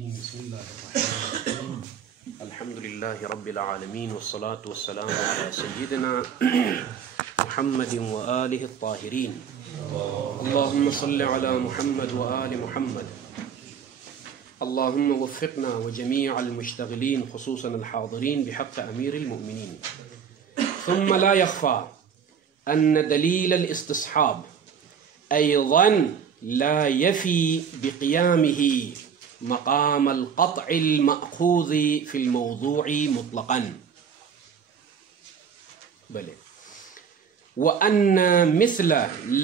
الرجيم بسم الله الرحمن الرحيم الحمد لله رب العالمين والصلاة والسلام على سيدنا محمد وآله الطاهرين اللهم صل على محمد وآل محمد اللهم وفقنا وجميع المشتغلين خصوصا الحاضرين بحق أمير المؤمنين. ثم لا يخفى أن دليل الاستصحاب أيضا لا يفي بقيامه مقام القطع المأخوذ في الموضوع مطلقا، وأن مثل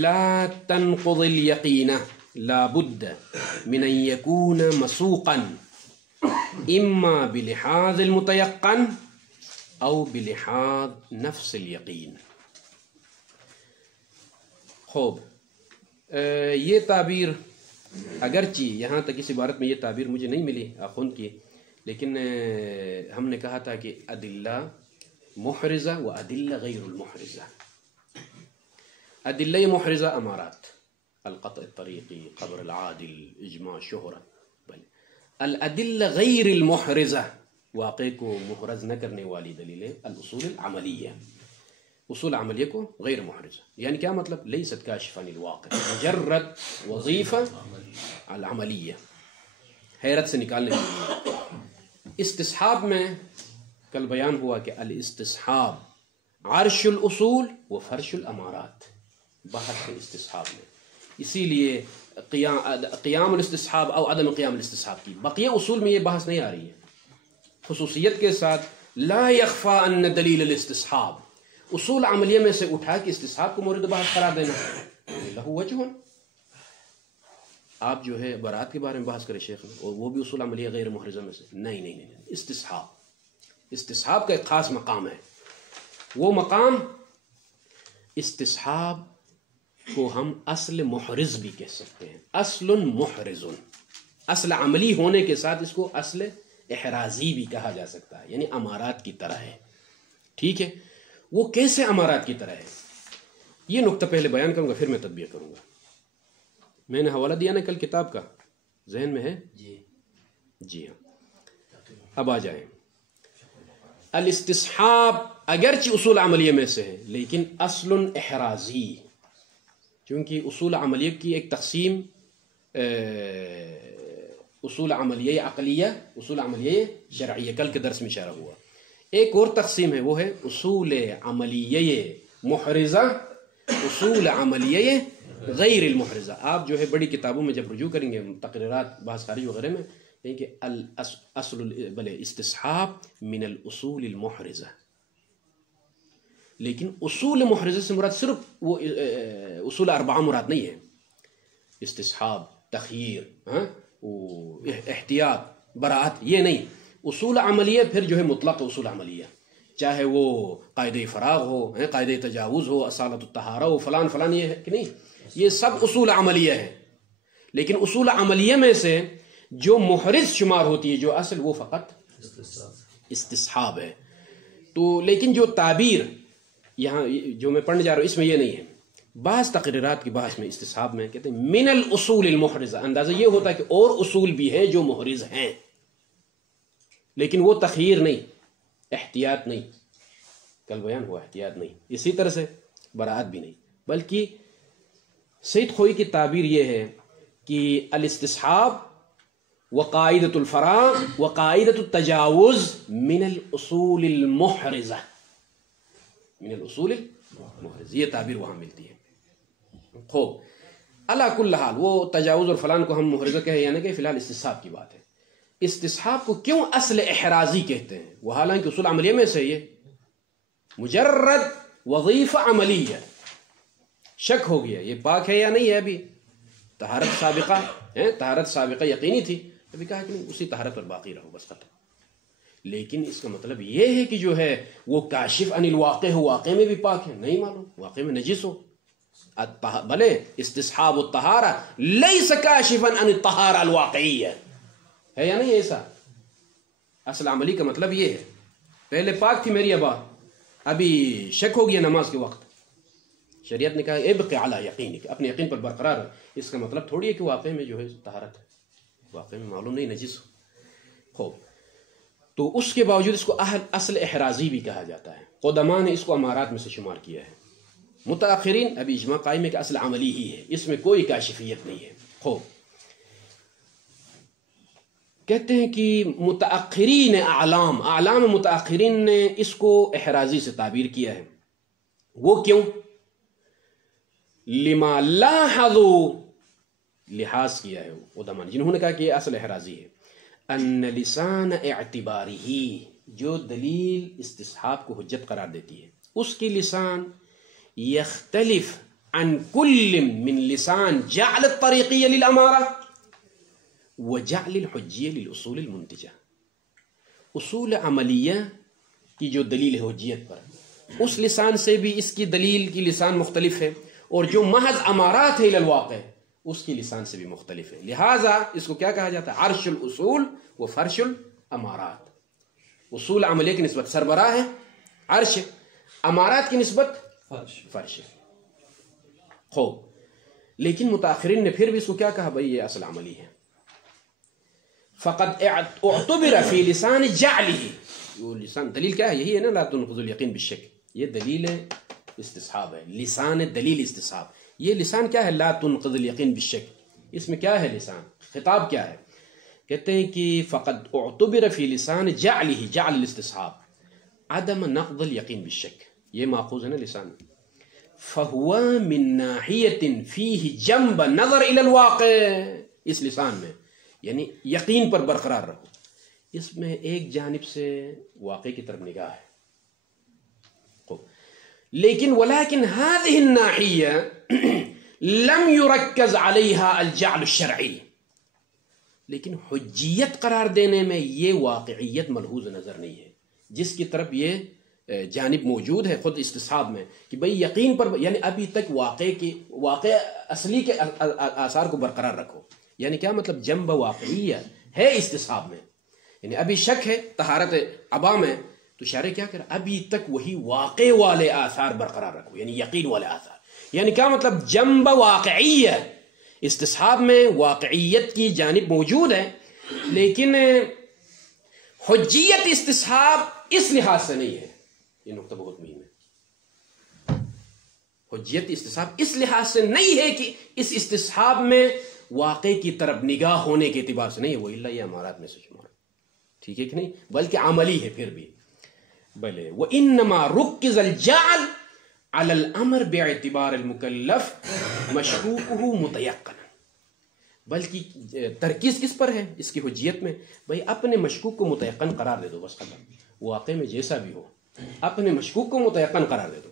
لا تنقض اليقين لا بد من أن يكون مسوقا إما بلحاظ المتيقن أو بلحاظ نفس اليقين. خوب یہ تعبیر اگرچہ یہاں تک اس عبارت میں یہ تعبیر مجھے نہیں ملی آخوند کی، لیکن ہم نے کہا تھا کہ ادلہ محرزہ و ادلہ غیر المحرزہ. ادلہ محرزہ امارات، القطع الطریقی، قبر العادل، اجماع شہرت. الادلہ غیر المحرزہ واقع کو محرز نہ کرنے والی دلیلیں الاصول العملیہ، اصول عملیہ کو غیر محرزہ. یعنی کیا مطلب؟ لیست کاشفا الواقع، مجرد وظیفہ العملیہ، حیرت سے نکالنے کے لیے. استصحاب میں کل بیان ہوا کہ الاستصحاب عرش الاصول و فرش الامارات، بحث استصحاب میں. اسی لیے قیام الاستصحاب او عدم قیام الاستصحاب کی بقیہ اصول میں یہ بحث نہیں آ رہی ہے، خصوصیت کے ساتھ لا یخفا ان دلیل الاستصحاب اصول عملیہ میں سے اٹھا کے استصحاب کو مورد بحث قرار دینا لہو وجہ. آپ جو ہے برات کے بارے میں بحث کرے شیخ نے، اور وہ بھی اصول عملیہ غیر محرزہ میں سے. نہیں، استصحاب کا ایک خاص مقام ہے. وہ مقام استصحاب کو ہم اصل محرز بھی کہہ سکتے ہیں. اصل محرز، اصل عملی ہونے کے ساتھ اس کو اصل احرازی بھی کہا جا سکتا ہے، یعنی امارات کی طرح ہے. ٹھیک ہے، وہ کیسے امارات کی طرح ہے یہ نقطہ پہلے بیان کروں گا، پھر میں تطبیق کروں گا. میں نے حوالہ دیا نا کل کتاب کا، ذہن میں ہے؟ جی ہاں. اب آ جائیں. الاستصحاب اگرچہ اصول عملیہ میں سے ہے لیکن اصل احرازی، چونکہ اصول عملیہ کی ایک تقسیم اصول عملیہ عقلیہ، اصول عملیہ شرعیہ، کل کے درس میں اشارہ ہوا. ایک اور تقسیم ہے، وہ ہے اصول عملیہ محرزہ، اصول عملیہ غیر المحرزہ. آپ جو ہے بڑی کتابوں میں جب رجوع کریں گے، تقریرات، بحث خارج وغیرہ میں، یعنی کہ اصل استصحاب من الاصول المحرزہ. لیکن اصول محرزہ سے مراد صرف وہ اصول اربعہ مراد نہیں ہے. استصحاب، تخییر، احتیاط، براعت، یہ نہیں. اصول عملیہ پھر جو ہے مطلق اصول عملیہ، چاہے وہ قاعدہ فراغ ہو، قاعدہ تجاوز ہو، اصالۃ الطہارہ ہو، فلان فلان، یہ ہے کہ نہیں، یہ سب اصول عملیہ ہے. لیکن اصول عملیہ میں سے جو محرز شمار ہوتی ہے، جو اصل، وہ فقط استصحاب ہے. تو لیکن جو تعبیر یہاں جو میں پڑھنے جا رہا ہوں اس میں یہ نہیں ہے. بعض تقریرات کی بحث میں استصحاب میں کہتے ہیں من الاصول المحرزہ، اندازہ یہ ہوتا ہے کہ اور اصول بھی ہے جو محرز ہیں، لیکن وہ تخییر نہیں، احتیاط نہیں. کل بیان ہوا احتیاط نہیں. اسی طرح سے براعت بھی نہیں، بلکہ سید خوئی کی تعبیر یہ ہے کہ الاستصحاب وقاعدۃ الفراغ وقاعدۃ التجاوز من الاصول المحرزہ، من الاصول المحرزہ، یہ تعبیر وہاں ملتی ہے. خوب، علی کل حال وہ تجاوز اور فلان کو ہم محرزہ کہیں یا نہ کہیں، فی الحال استصحاب کی بات ہے. استصحاب کو کیوں اصل احرازی کہتے ہیں؟ وہ حالانکہ اصول عملیہ میں سے یہ مجرد وظیفہ عملی ہے. شک ہو گیا یہ پاک ہے یا نہیں ہے، ابھی طہارت سابقہ ہے، طہارت سابقہ یقینی تھی، ابھی کہا کہ نہیں، اسی طہارت پر باقی رہو، بس ختم. لیکن اس کا مطلب یہ ہے کہ جو ہے وہ کاشف عن الواقع ہو، واقع میں بھی پاک ہے، نہیں معلوم، واقع میں نجس ہو. بلے استصحاب الطہارہ لیس کاشفا عن الطہارہ الواقعیہ ہے یا نہیں ایسا؟ اصل عملی کا مطلب یہ ہے، پہلے پاک تھی میری ابا، ابھی شک ہو گیا نماز کے وقت، شریعت نے کہا ابقی علی یقینک، اپنے یقین پر برقرار ہے. اس کا مطلب تھوڑی ہے کہ واقع میں جو ہے طہارت ہے، واقع میں معلوم نہیں نجس ہو. خوب، تو اس کے باوجود اس کو اصل احرازی بھی کہا جاتا ہے. قدماء نے اس کو امارات میں سے شمار کیا ہے. متاخرین ابھی اجماع قائم ہے کہ اصل عملی ہی ہے، اس میں کوئی کاشفیت نہیں ہے. خوب، کہتے ہیں کہ متاخرین اعلام متاخرین نے اس کو احرازی سے تعبیر کیا ہے. وہ کیوں؟ لما لاحظوا، لحاظ کیا ہے علماء نے جنہوں نے کہا کہ یہ اصل احرازی ہے. ان لسان اعتباری ہی، جو دلیل استصحاب کو حجت قرار دیتی ہے، اس کی لسان یختلف عن کل من لسان جعل الطریقیہ للامارہ وجعل الحجیہ للاصول المنتجہ. اصول عملیہ کی جو دلیل ہے حجیت پر، اس لسان سے بھی اس کی دلیل کی لسان مختلف ہے، اور جو محض امارات ہے الواقع اس کی لسان سے بھی مختلف ہے. لہٰذا اس کو کیا کہا جاتا ہے؟ عرش الاصول و فرش الامارات. اصول عملیہ کی نسبت سربراہ ہے عرش، امارات کی نسبت فرش. خوب، لیکن متاخرین نے پھر بھی اس کو کیا کہا؟ بھائی یہ اصل عملی ہے. فقد اعتبر فی لسان جعلہ، وہ لسان دلیل کیا ہے؟ یہی ہے نا، لا تنقض الیقین بالشک. یہ دلیل استصحاب ہے، لسان دلیل استصحاب. یہ لسان کیا ہے؟ لا تنقض الیقین بالشک. اس میں کیا ہے لسان؟ خطاب کیا ہے؟ کہتے ہیں کہ فقد اعتبر فی لسان جعلہ، جعل الاستصحاب، عدم نقض الیقین بالشک. یہ ماخوذ ہے نا لسان. فہو من ناحیت فیہ جنب نظر الی الواقع، اس لسان میں یعنی یقین پر برقرار رہو، اس میں ایک جانب سے واقع کی طرف نگاہ ہے. لیکن ولیکن هذه الناحیہ لم يرکز علیہا الجعل الشرعی، لیکن حجیت قرار دینے میں یہ واقعیت ملحوظ نظر نہیں ہے، جس کی طرف یہ جانب موجود ہے خود استصحاب میں کہ بھئی یقین پر، یعنی ابھی تک واقع اصلی کے آثار کو برقرار رکھو. یعنی کیا مطلب؟ جنب واقعیہ ہے استصحاب میں، یعنی ابھی شک ہے طہارت عبا میں، تو شارع کیا کرے؟ ابھی تک وہی واقع والے آثار برقرار رکھو، یعنی یقین والے آثار. یعنی کیا مطلب؟ جنب واقعیہ، استصحاب میں واقعیت کی جانب موجود ہے، لیکن حجیت استصحاب اس لحاظ سے نہیں ہے. یہ نقطہ بہت مہم ہے. حجیت استصحاب اس لحاظ سے نہیں ہے کہ اس استصحاب میں واقع کی طرف نگاہ ہونے کے اعتبار سے نہیں ہے، وہ اللہ یہ امارات میں سے شمار، ٹھیک ہے کہ نہیں، بلکہ عملی ہے پھر بھی. بلے وَإِنَّمَا رُكِّزَ الْجَعْلِ عَلَى الْأَمْرِ بِاعْتِبَارِ الْمُكَلَّفِ مَشْكُوكُهُ مُتَيَقَّنًا. بلکہ ترکیز کس پر ہے اس کی حجیت میں؟ بھئی اپنے مشکوک کو متیقن قرار دے دو، بس ختم. واقع میں جیسا بھی ہو اپنے مشکوک کو متیقن قرار دے دو.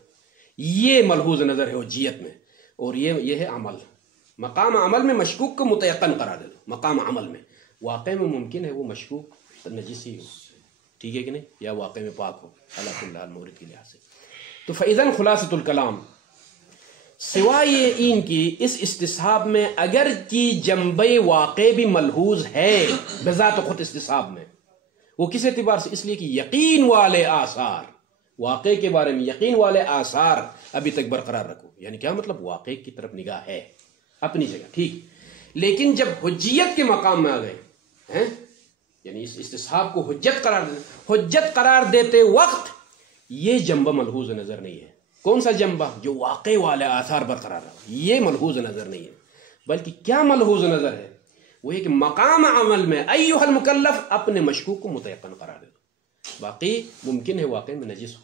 یہ ملحوظ نظر ہے حجیت میں، اور یہ ہے عمل. مقام عمل میں مشکوک کو متیقن قرار دے دو. مقام عمل میں واقع میں ممکن ہے وہ مشکوک نجسی ہو، ٹھیک ہے کہ نہیں، یا واقع میں پاک ہو اللہ تعالیٰ مورد کے لحاظ سے. تو فإذن خلاصۃ الکلام، سوائے ان کی اس استصحاب میں اگر کی جنبہ واقع بھی ملحوظ ہے بذات خود استصحاب میں، وہ کس اعتبار سے؟ اس لیے کہ یقین والے آثار، واقع کے بارے میں یقین والے آثار ابھی تک برقرار رکھو. یعنی کیا مطلب؟ واقع کی طرف نگاہ ہے اپنی جگہ، ٹھیک. لیکن جب حجیت کے مقام میں آ گئے، یعنی اس استصحاب کو حجت قرار دیتے وقت یہ جنبہ ملحوظ نظر نہیں ہے. کون سا جنبہ؟ جو واقع والے آثار برقرار رہا، یہ ملحوظ نظر نہیں ہے. بلکہ کیا ملحوظ نظر ہے؟ وہ ایک مقام عمل میں ایھا المکلف اپنے مشکوک کو متیقن قرار دے دو، باقی ممکن ہے واقع میں نجس ہو.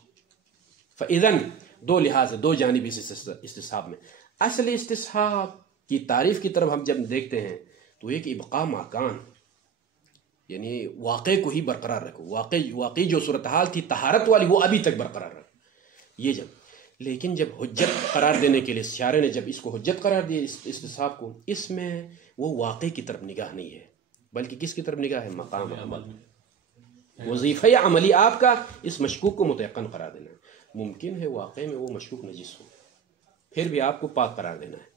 فاذن دو لحاظ، دو جانب اس استصحاب میں. اصل استصحاب کی تعریف کی طرف ہم جب دیکھتے ہیں تو ایک ابقاء مکان، یعنی واقع کو ہی برقرار رکھو. واقعی جو صورتحال تھی طہارت والی وہ ابھی تک برقرار رکھو. یہ جب لیکن جب حجت قرار دینے کے لیے شارع نے جب اس کو حجت قرار دیا استصحاب کو، اس میں وہ واقع کی طرف نگاہ نہیں ہے، بلکہ کس کی طرف نگاہ ہے؟ مقام عمل. وظیفہ عملی آپ کا اس مشکوک کو متیقن قرار دینا ہے. ممکن ہے واقع میں وہ مشکوک نجس ہو، پھر بھی آپ کو پاک قرار دینا ہے.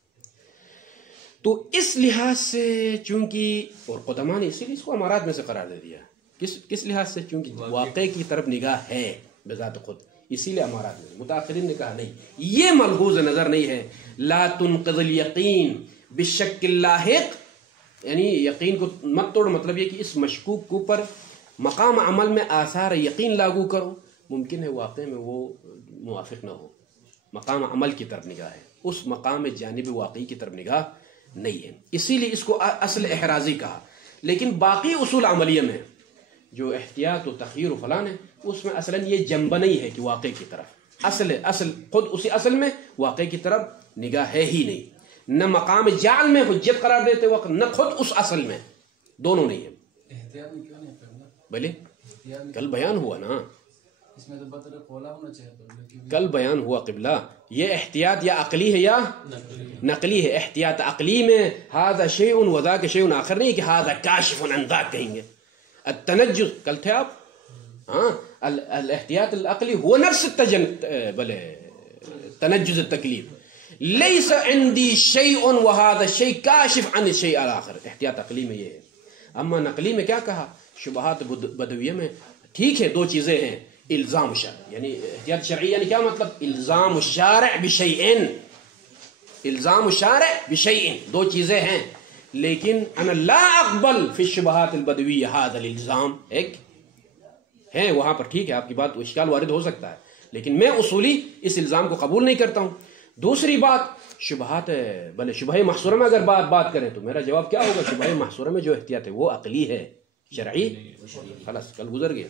تو اس لحاظ سے چونکہ، اور قدماء نے اسی لیے اس کو امارات میں سے قرار دے دیا، کس لحاظ سے؟ چونکہ واقع کی طرف نگاہ ہے بذات خود، اسی لیے امارات میں. متاخرین نے کہا نہیں، یہ ملحوظ نظر نہیں ہے. لا تنقض الیقین بالشک اللاحق، یعنی یقین کو مت توڑ، مطلب یہ کہ اس مشکوک کے اوپر مقام عمل میں آثار یقین لاگو کرو، ممکن ہے واقع میں وہ موافق نہ ہو. مقام عمل کی طرف نگاہ ہے، اس مقام جانب واقعی کی طرف نگاہ نہیں ہے، اسی لیے اس کو اصل احرازی کہا. لیکن باقی اصول عملیہ میں جو احتیاط و تخیر و فلان ہے، اس میں اصلاً یہ جنبہ نہیں ہے کہ واقع کی طرف اصل خود اسی اصل میں واقع کی طرف نگاہ ہے ہی نہیں. نہ مقام جعل میں حجت قرار دیتے وقت، نہ خود اس اصل میں، دونوں نہیں ہے. بھلے کل بیان ہوا نا، کل بیان ہوا قبلہ، یہ احتیاط یا عقلی ہے یا نقلی ہے. احتیاط عقلی میں ھذا شیء وذاک شیء آخر نہیں کہ ھذا کاشف عن ذاک کہیں گے. التنجز کل تھے آپ، ہاں الاحتیاط العقلی هو نفس تنجز التکلیف. لیس عندی شیء وهذا الشیء کاشف عن الشیء الاخر. احتیاط عقلی میں یہ ہے. اما نقلی میں کیا کہا؟ شبہات بدویہ میں ٹھیک ہے دو چیزیں ہیں، الزام الشارع، یعنی احتیاط شرعی یعنی کیا مطلب؟ الزام الشارع بشیء، الزام الشارع بشیء، دو چیزیں ہیں. لیکن انا لا اقبل فی الشبہات البدویہ ھذا الالزام، ایک ہے وہاں پر ٹھیک ہے آپ کی بات، اشکال وارد ہو سکتا ہے، لیکن میں اصولی اس الزام کو قبول نہیں کرتا ہوں. دوسری بات شبہات بلے شبہ محصورہ میں اگر بات کریں تو میرا جواب کیا ہوگا؟ شبہ محصورہ میں جو احتیاط ہے وہ عقلی ہے، شرعی خلاص کل گزر گیا.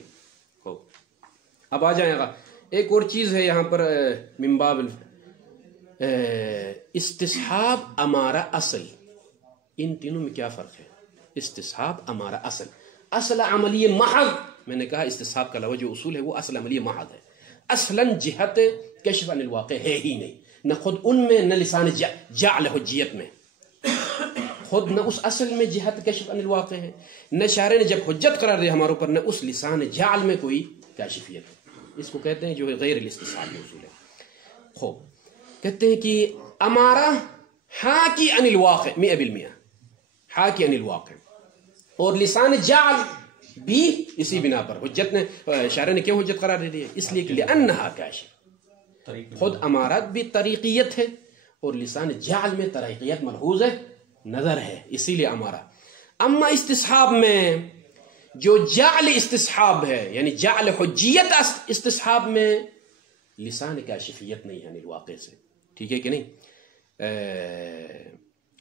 اب آ جائیں گا ایک اور چیز ہے یہاں پر، من باب استصحاب امارہ اصل، ان تینوں میں کیا فرق ہے؟ استصحاب امارہ اصل، اصل عملی محض، میں نے کہا استصحاب کا علاوہ جو اصول ہے وہ اصل عملی محض ہے. اصلاً جہت کشف عن الواقع ہے ہی نہیں، نہ خود ان میں، نہ لسان جعل حجیت میں، خود نہ اس اصل میں جہت کشف عن الواقع ہے، نہ شارع نے جب حجت قرار دیا ہمارے اوپر، نہ اس لسان جعل میں کوئی کاشفیت ہے. اس کو کہتے ہیں جو غیر الاستصحابی اصول ہے. خوب کہتے ہیں کہ امارہ حاکی عن الواقع 100%، حاکی عن الواقع، اور لسان جعل بھی اسی بنا پر حجت نے، شارع نے کیوں حجت قرار دے دی؟ اس لیے کہ لأنہا کاشف. خود امارات بھی طریقیت ہے اور لسان جعل میں طریقیت ملحوظ ہے، نظر ہے، اسی لیے امارہ. اما استصحاب میں جو جعل استصحاب ہے، یعنی جعل حجیت استصحاب میں لسان کاشفیت نہیں ہے الواقع سے، ٹھیک ہے کہ نہیں؟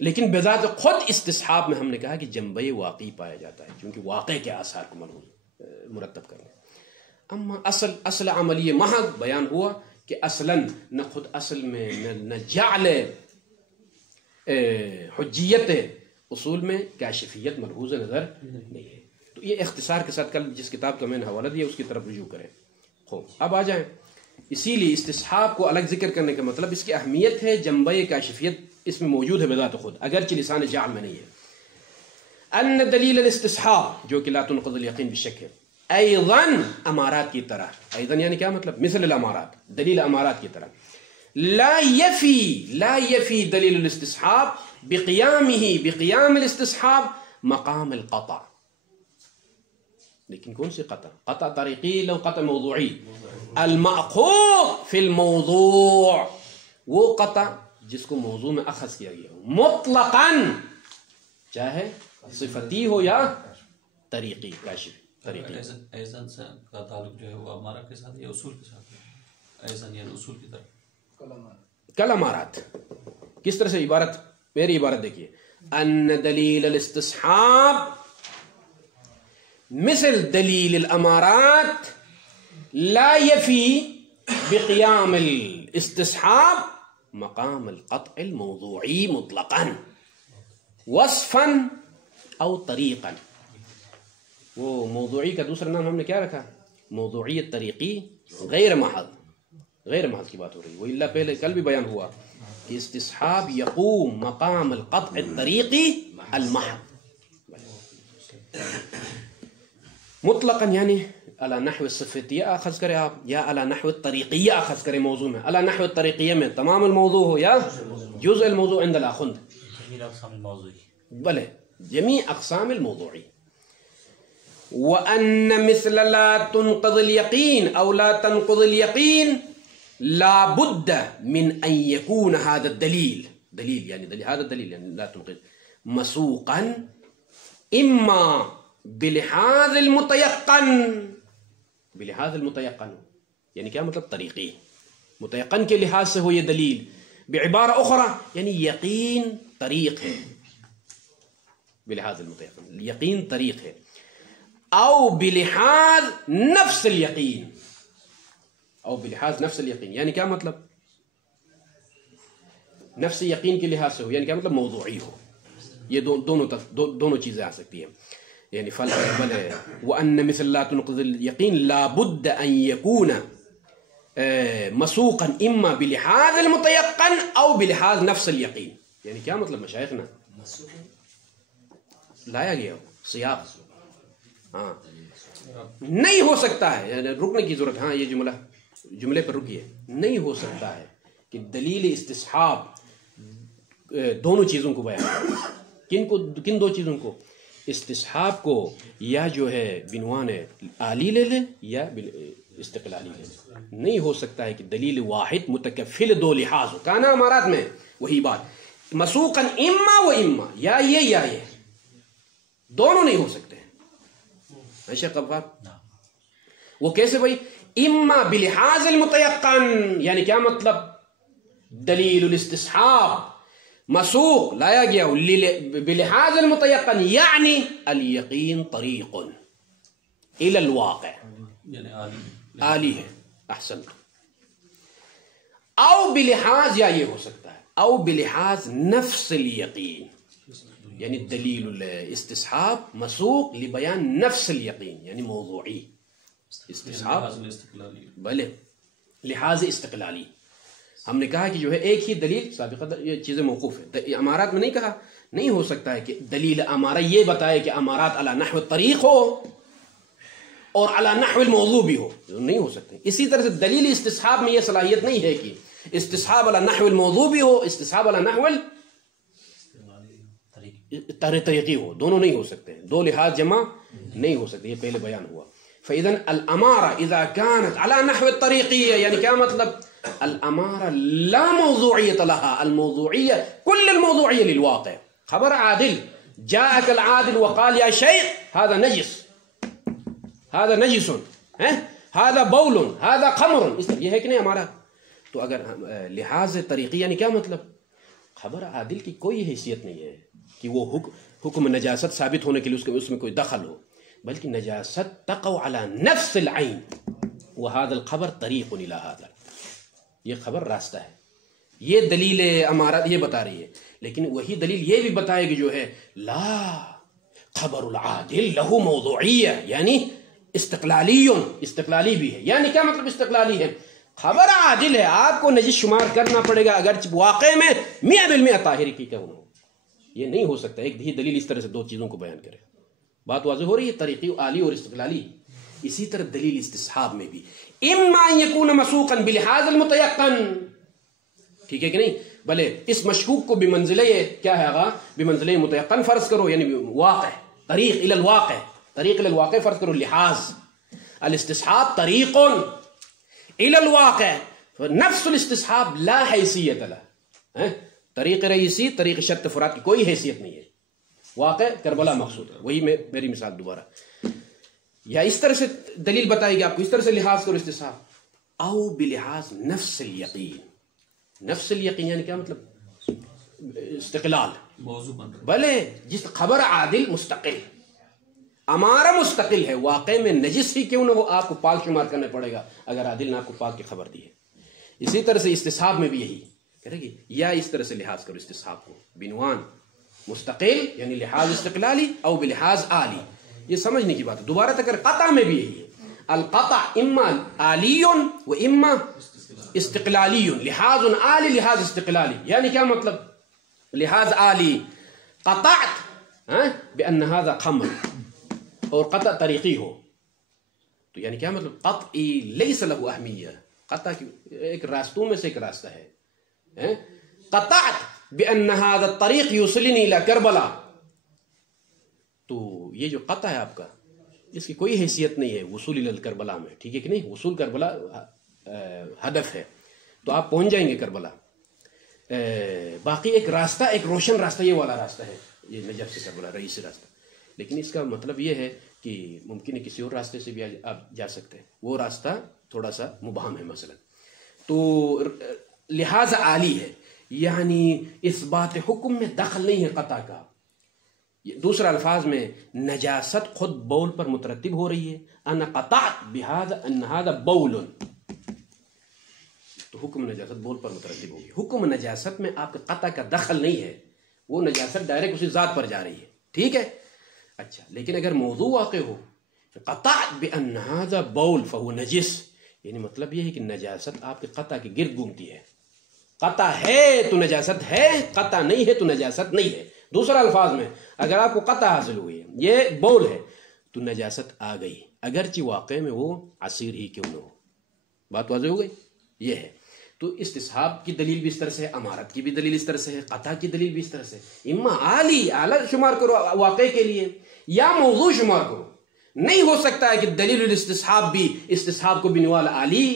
لیکن بذات خود استصحاب میں ہم نے کہا کہ جنبہ واقعی پایا جاتا ہے، کیونکہ واقع کے آثار کو مرتب کرنے. اما اصل عملی محض بیان ہوا کہ اصلاً نہ خود اصل میں نہ جعل حجیت اصول میں کاشفیت ملحوظ نظر نہیں ہے. تو یہ اختصار کے ساتھ کل جس کتاب کا میں نے حوالہ دیا اس کی طرف رجوع کریں. خوب اب آ جائیں. اسی لیے استصحاب کو الگ ذکر کرنے کا مطلب اس کی اہمیت ہے، جنبہ کاشفیت اس میں موجود ہے بذات خود، اگرچہ لسان جعل میں نہیں ہے. ان دلیل الاستصحاب جو کہ لا تنقض الیقین بالشک ہے، ایضاً امارات کی طرح، ایضاً یعنی کیا مطلب؟ مثل الامارات، دلیل امارات کی طرح. لا یفی دلیل الاستصحاب بقیام الاستصحاب مقام القطع. لیکن کون سی قطع؟ قطع طریقی لو قطع موضوعی، المأخوذ فی الموضوع، وہ قطع جس کو موضوع میں اخذ کیا گیا ہو مطلقاً، چاہے صفتی ہو یا طریقی کاشف طریقی. ایزن سے کا تعلق جو ہے وہ امارہ کے ساتھ یا اصول کے ساتھ ہے؟ ایزن یعنی اصول کی طرف. کل امارات کس طرح سے عبارت، میری عبارت دیکھیے، ان دلیل الاستصحاب مثل دلیل الامارات لا یفی بقیام الاستصحاب مقام القطع الموضوعی مطلقا وصفا او طریقا. وہ موضوعی کا دوسرا نام ہم نے کیا رکھا؟ موضوعیت طریقی غیر محض، غیر محض کی بات ہو رہی ہے. وہ اللہ پہلے کل بھی بیان ہوا کہ استصحاب یقوم مقام القطع الطریقی المحض مطلقا، یعنی علی نحو الصفتیہ اخذ کرے آپ، یا علی نحو الطریقیہ اخذ کرے موضوع میں. علی نحو الطریقیہ میں تمام الموضوع ہو یا جزء الموضوع عند الاخند، بلے جمیع اقسام الموضوعی. وَأَنَّ مِثْلَ لَا تُنْقِضِ الْيَقِينَ أَوْ لَا تَنْقِضِ الْيَقِينَ لَا بُدَّ مِنْ أَنْ يَكُونَ هذا الدليل، دلیل یعنی هذا الدلیل یعنی لا تنقض مسوقا إما بلحاظ المتيقن، بلحاظ المتيقن یعنی کیا مطلب؟ طریقی، متيقن کے لحاظ سے ہو یہ دلیل. بعبارہ اخرى یعنی یقین طریق ہے، بلحاظ المتيقن یقین طریق ہے. او بلحاظ نفس الیقین، او بلحاظ نفس الیقین یعنی کیا مطلب؟ نفس یقین کے لحاظ سے ہو یعنی کیا مطلب؟ موضوعی ہو. یہ دونوں چیزیں آ سکتی ہیں. یعنی وَأَنَّ مِثْلَ لَا تُنْقِضِ الْيَقِينَ لَا بُدَّ أَنْ يَكُونَ مسوقا اما بلحاظ المتيقن او بلحاظ نفس اليقین. یعنی کیا مطلب مشائخنا؟ لایا گیا سیاق، ہاں نہیں ہو سکتا ہے، یعنی رکنے کی ضرورت، ہاں یہ جملے پر رکیے. نہیں ہو سکتا ہے کہ دلیل استصحاب دونوں چیزوں کو بیان کرے. کن دو چیزوں کو؟ استصحاب کو یا جو ہے بنوان عالی لے لے یا استقلالی لے لے. نہیں ہو سکتا ہے کہ دلیل واحد متکفل دو لحاظ ہو. کانا امارات میں وہی بات، مسوقاً اما و اما، یا یہ دونوں نہیں ہو سکتے ہیں. شیخ غفار وہ کیسے بھائی؟ اما بلحاظ المتيقن یعنی کیا مطلب؟ دلیل الاستصحاب مسوق لایا گیا بلحاظ المتيقن یعنی الیقین طریق الى الواقع، یعنی عالی ہے. احسن. او بلحاظ، یا یہ ہو سکتا ہے او بلحاظ نفس الیقین یعنی دلیل الاستصحاب مسوق لبیان نفس الیقین یعنی موضوعی. استصحاب بلے لحاظ استقلالی. ہم نے کہا کہ جو ہے ایک ہی دلیل سابقہ یہ چیزیں موقوف ہے. امارات میں نہیں کہا، نہیں ہو سکتا ہے کہ دلیل امارہ یہ بتائے کہ امارات علی نحو الطریق ہو اور علی نحو الموضوع بھی ہو، نہیں ہو سکتے. اسی طرح سے دلیل استصحاب میں یہ صلاحیت نہیں ہے کہ استصحاب علی نحو الموضوع بھی ہو، استصحاب علی نحو طریقی ہو. دونوں نہیں ہو سکتے، دو لحاظ جمع نہیں ہو سکتے. یہ پہلے بیان ہوا. فإذن الأمارة إذا كانت على نحو الطريقية يعني كیا مطلب؟ الأمارة لا موضوعية لها، الموضوعية كل الموضوعية للواقع. خبر عادل جاءك العادل وقال يا شيخ هذا نجس، هذا نجس، هذا بول، هذا خمر. یہ ہے کہ نہیں ہمارا؟ تو اگر لحاظ طریقی یعنی کیا مطلب؟ خبر عادل کی کوئی حیثیت نہیں ہے کہ وہ حکم نجاست ثابت ہونے کے لیے اس میں کوئی دخل ہو، بلکہ نجاست تقع على نفس العین وهذا الخبر طریق الى هذا. یہ خبر راستہ ہے. یہ دلیل امارات یہ بتا رہی ہے، لیکن وہی دلیل یہ بھی بتائے گی جو ہے لا خبر العادل له موضوعیہ یعنی استقلالی بھی ہے. یعنی کیا مطلب استقلالی ہے؟ خبر عادل ہے، آپ کو نجس شمار کرنا پڑے گا اگرچہ واقع میں 100% طاہر کی کیوں نہ ہو. یہ نہیں ہو سکتا ایک ہی دلیل اس طرح سے دو چیزوں کو بیان کرے. بات واضح ہو رہی ہے؟ طریقی عالی اور استقلالی. اسی طرح دلیل استصحاب میں بھی اما ان یکون مسوقا بلحاظ المتيقن، ٹھیک ہے کہ نہیں؟ بلے اس مشکوک کو بمنزلہ کیا ہے آغا؟ بمنزلہ متيقن فرض کرو، یعنی واقع طریق الى الواقع، طریق الى الواقع فرض کرو. لحاظ الاستصحاب طریق الى الواقع، نفس الاستصحاب لا حیثیت له. طریق رئیسی طریق شرط فرات کی کوئی حیثیت نہیں ہے. واقع کربلا مقصود ہے. وہی میں میری مثال دوبارہ یا اس طرح سے دلیل بتائے گی آپ کو، اس طرح سے لحاظ کرو استصحاب. او بلحاظ نفس الیقین، نفس الیقین یعنی کیا مطلب؟ استقلال موضوع بن رہا. بلے جس خبر عادل مستقل، امارہ مستقل ہے، واقع میں نجس ہی کیوں نہ ہو آپ کو پاک شمار کرنا پڑے گا اگر عادل نے آپ کو پاک کی خبر دی ہے. اسی طرح سے استصحاب میں بھی یہی کرے گی. یا اس طرح سے لحاظ کرو استصحاب کو بنوان مستقل یعنی لحاظ استقلالی او بلحاظ عالی. یہ سمجھنے کی بات ہے. دوبارہ تک قطع میں بھی یہی ہے. القطع اما عالی و اما استقلالی، لحاظ عالی لحاظ استقلالی. یعنی کیا مطلب؟ لحاظ عالی قطعت بان هذا خمر اور قطع طریقی ہو تو یعنی کیا مطلب؟ قطعی لیس له اہمیہ، قطع ایک راستوں میں سے ایک راستہ ہے. قطعت بأن هذا الطريق يوصلني إلى کربلا، تو یہ جو قطع ہے آپ کا اس کی کوئی حیثیت نہیں ہے وصول الى کربلا میں، ٹھیک ہے کہ نہیں؟ وصول کربلا ہدف ہے تو آپ پہنچ جائیں گے کربلا. باقی ایک راستہ، ایک روشن راستہ، یہ والا راستہ ہے، یہ نجف سے کربلا رئیسی راستہ. لیکن اس کا مطلب یہ ہے کہ ممکن ہے کسی اور راستے سے بھی آپ جا سکتے ہیں، وہ راستہ تھوڑا سا مبہم ہے مثلا. تو لحاظ عالی ہے، یعنی اس بات حکم میں دخل نہیں ہے قطع کا. دوسرا الفاظ میں نجاست خود بول پر مترتب ہو رہی ہے، انا قطعت بهذا ان هذا بول، تو حکم نجاست بول پر مترتب ہوگی. حکم نجاست میں آپ کے قطع کا دخل نہیں ہے، وہ نجاست ڈائریکٹ اسی ذات پر جا رہی ہے، ٹھیک ہے. اچھا، لیکن اگر موضوع واقع ہو قطعت بان هذا بول فهو نجس، یعنی مطلب یہ ہے کہ نجاست آپ کے قطع کے گرد گھومتی ہے. قطع ہے تو نجاست ہے، قطع نہیں ہے تو نجاست نہیں ہے. دوسرا الفاظ میں اگر آپ کو قطع حاصل ہوئی ہے، یہ بول ہے، تو نجاست آ گئی، اگرچہ واقع میں وہ عصیر ہی کیوں نہ ہو. بات واضح ہو گئی؟ یہ ہے. تو استصحاب کی دلیل بھی اس طرح سے ہے، امارت کی بھی دلیل اس طرح سے ہے، قطع کی دلیل بھی اس طرح سے. اما اعلی شمار کرو واقع کے لیے، یا موضوع شمار کرو. نہیں ہو سکتا ہے کہ دلیل الاستصحاب بھی استصحاب کو بنوال عالی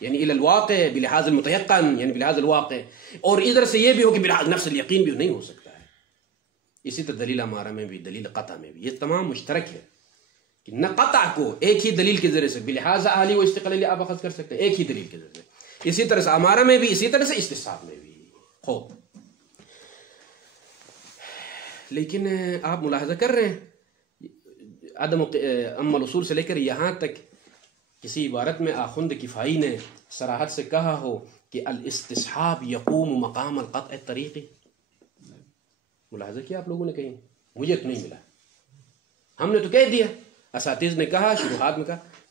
یعنی الی الواقع بلحاظ المتیقن یعنی بلحاظ الواقع، اور ادھر سے یہ بھی ہو کہ بلحاظ نفس الیقین بھی نہیں ہو سکتا ہے. اسی طرح دلیل امارہ میں بھی، دلیل قطع میں بھی، یہ تمام مشترک ہے کہ نہ قطع کو ایک ہی دلیل کے ذریعے سے بلحاظ عالی و استقلالی آپ اخذ کر سکتے ہیں ایک ہی دلیل کے ذریعے سے. اسی طرح سے امارہ میں بھی، اسی طرح سے استصحاب میں بھی. خوب، لیکن آپ ملاحظہ کر رہے ہیں عدم ام الاصول سے لے کر یہاں تک کسی عبارت میں آخوند کفائی نے صراحت سے کہا ہو کہ الاستصحاب یقوم مقام القطع الطریقی؟ ملاحظہ کیا آپ لوگوں نے؟ کہیں مجھے تو نہیں ملا. ہم نے تو کہہ دیا، اساتذ نے کہا، شروحات میں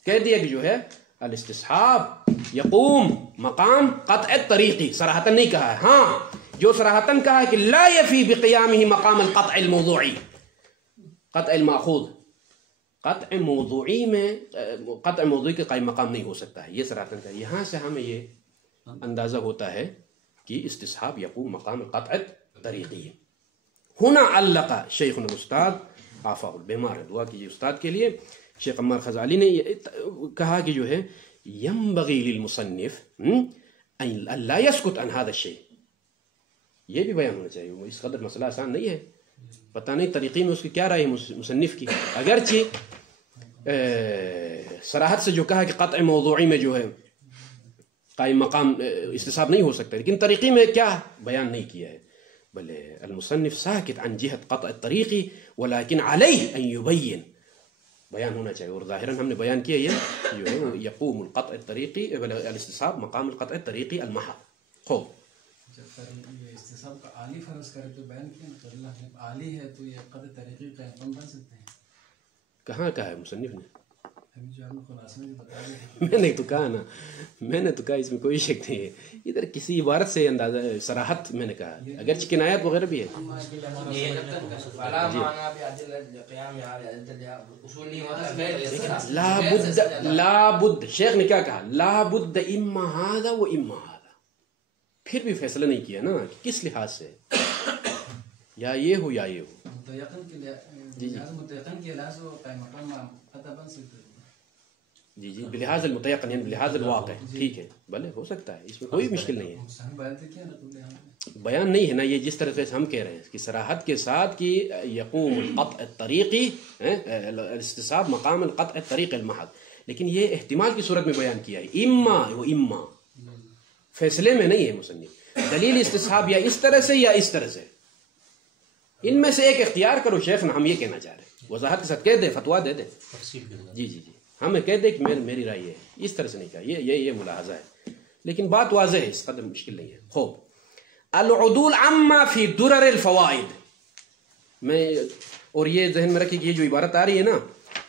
کہہ دیا کہ جو ہے الاستصحاب یقوم مقام قطع الطریقی. صراحتاً نہیں کہا ہے. ہاں، جو صراحتاً کہا ہے کہ لا یفی بقیامہ مقام القطع الموضوعی، قطع الماخوذ، قطع موضوعی میں قطع موضوعی کے قائم مقام نہیں ہو سکتا ہے، یہ صراحتاً کہا. یہاں سے ہمیں یہ اندازہ ہوتا ہے کہ استصحاب یقوم مقام القطع الطریقی. ہنا علق شیخنا الاستاذ عافاہ البیمار، دعا کیجیے استاد کے لیے. شیخ عمار غزالی نے کہا کہ جو ہے ینبغی للمصنف ان لا يسکت عن هذا الشيء، یہ بھی بیان ہونا چاہیے. وہ اس قدر مسئلہ آسان نہیں ہے. پتہ نہیں طریقی میں اس کی کیا رائے مصنف کی، اگرچہ صراحت سے جو کہا کہ قطع موضوعی میں جو ہے قائم مقام استصحاب نہیں ہو سکتا، لیکن طریقی میں کیا بیان نہیں کیا ہے. بل المصنف ساکت عن جہت قطع الطریقی ولیکن علیہ ان یبین، بیان ہونا چاہیے. اور ظاہراً ہم نے بیان کیا یہ جو ہے یقوم القطع الطریقی الاستصحاب مقام القطع الطریقی المحض. خوب، استصحاب کا عالی فرض کرے تو بیان کیا تو اللہ عالی ہے تو یہ قطع طریقی قائم بن سکتے ہیں. کہاں کہا ہے مصنف نے؟ میں نے تو کہا نا، میں نے تو کہا اس میں کوئی شک نہیں ہے. ادھر کسی عبارت سے اندازہ صراحت میں نے کہا، اگرچہ کنایات وغیرہ بھی ہے. لا بد، شیخ نے کیا کہا؟ لا بد اما هذا و اما هذا. پھر بھی فیصلہ نہیں کیا نا کہ کس لحاظ سے، یا یہ ہو یا یہ ہو. جی جی، بلحاظ المتیقن یعنی بلحاظ الواقع، ٹھیک ہے، بھلے ہو سکتا ہے، اس میں کوئی مشکل نہیں ہے. بیان نہیں ہے نا یہ، جس طرح سے ہم کہہ رہے ہیں کہ صراحت کے ساتھ کہ یقوم القطع الطریقی الاستصحاب مقام القطع الطریق المحض، لیکن یہ احتمال کی صورت میں بیان کیا ہے، اما و اما، فیصلے میں نہیں ہے مصنف. دلیل استصحاب یا اس طرح سے یا اس طرح سے، ان میں سے ایک اختیار کرو. شیخ نا ہم یہ کہنا چاہ رہے ہیں، وضاحت کے ساتھ کہہ دے، فتویٰ دے دے. جی جی جی، ہمیں کہہ دے کہ میری رائے ہے، اس طرح سے نہیں کہا، یہ ملاحظہ ہے، لیکن بات واضح ہے، اس قدر مشکل نہیں ہے. خوب، العدول عما فی درر الفوائد میں، اور یہ ذہن میں رکھیں کہ یہ جو عبارت آ رہی ہے نا،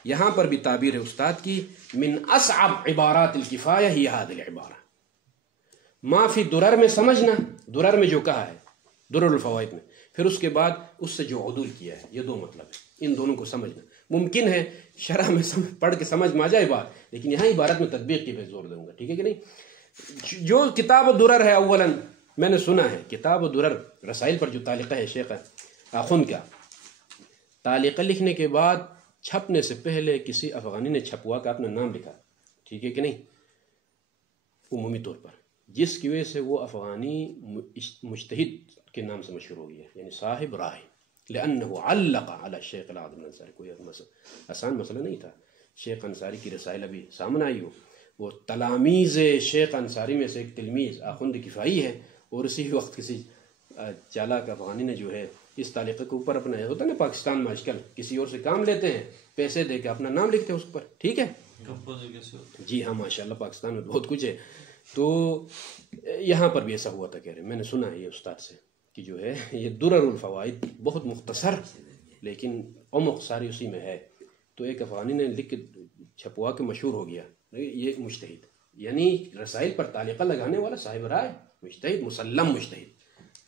یہاں پر بھی تعبیر ہے استاد کی، من اصعب عبارات الکفایہ ہی هذه العبارہ. ما فی درر میں سمجھنا، درر میں جو کہا ہے درر الفوائد میں، پھر اس کے بعد اس سے جو عدول کیا ہے، یہ دو مطلب ہے. ان دونوں کو سمجھنا ممکن ہے، شرح میں پڑھ کے سمجھ میں آ جائے بات، لیکن یہاں عبارت میں تطبیق کی پہ زور دوں گا، ٹھیک ہے کہ نہیں. جو کتاب درر ہے، اولاً میں نے سنا ہے کتاب درر رسائل پر جو تعلیقہ ہے شیخ آخوند کا، تعلیقہ لکھنے کے بعد چھپنے سے پہلے کسی افغانی نے چھپوا کا اپنا نام لکھا، ٹھیک ہے کہ نہیں، عمومی طور پر، جس کی وجہ سے وہ افغانی مجتہد کے نام سے مشہور ہو گیا، یعنی صاحب رائے. لأنه علق على الشیخ العظم الانصاری. کوئی آسان مسئلہ نہیں تھا. شیخ انصاری کی رسائل ابھی سامنے آئی ہو. وہ تلاميذ شیخ انصاری میں سے ایک تلمیذ آخوند کفائی ہے, اور اسی وقت کسی چالاک افغانی نے جو ہے اس تعلیقے کے اوپر اپنا ہوتا ہے نا پاکستان میں آج کل کسی اور سے کام لیتے ہیں, پیسے دے کے اپنا نام لکھتے ہیں اس پر, ٹھیک ہے جی ہاں ماشاءاللہ پاکستان میں بہت کچھ ہے. تو یہاں پر بھی ایسا ہوا تھا, کہہ رہے میں نے سنا ہے یہ استاد سے کہ جو ہے یہ درر الفوائد بہت مختصر لیکن عمق ساری اسی میں ہے. تو ایک افغانی نے لکھ کے چھپوا کے مشہور ہو گیا یہ مجتہد, یعنی رسائل پر تعلیقہ لگانے والا صاحب رائے مجتہد, مسلم مجتہد.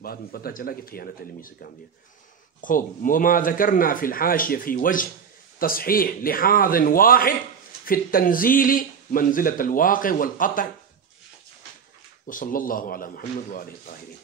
بعد میں پتہ چلا کہ خیانت علمی سے کام لیا. خوب وما ذکرنا فی الحاشیہ فی وجہ تصحیح لحاظ واحد فی التنزیل منزلۃ الواقع والقطع. وصلی اللہ علی محمد وآلہ الطاہرین.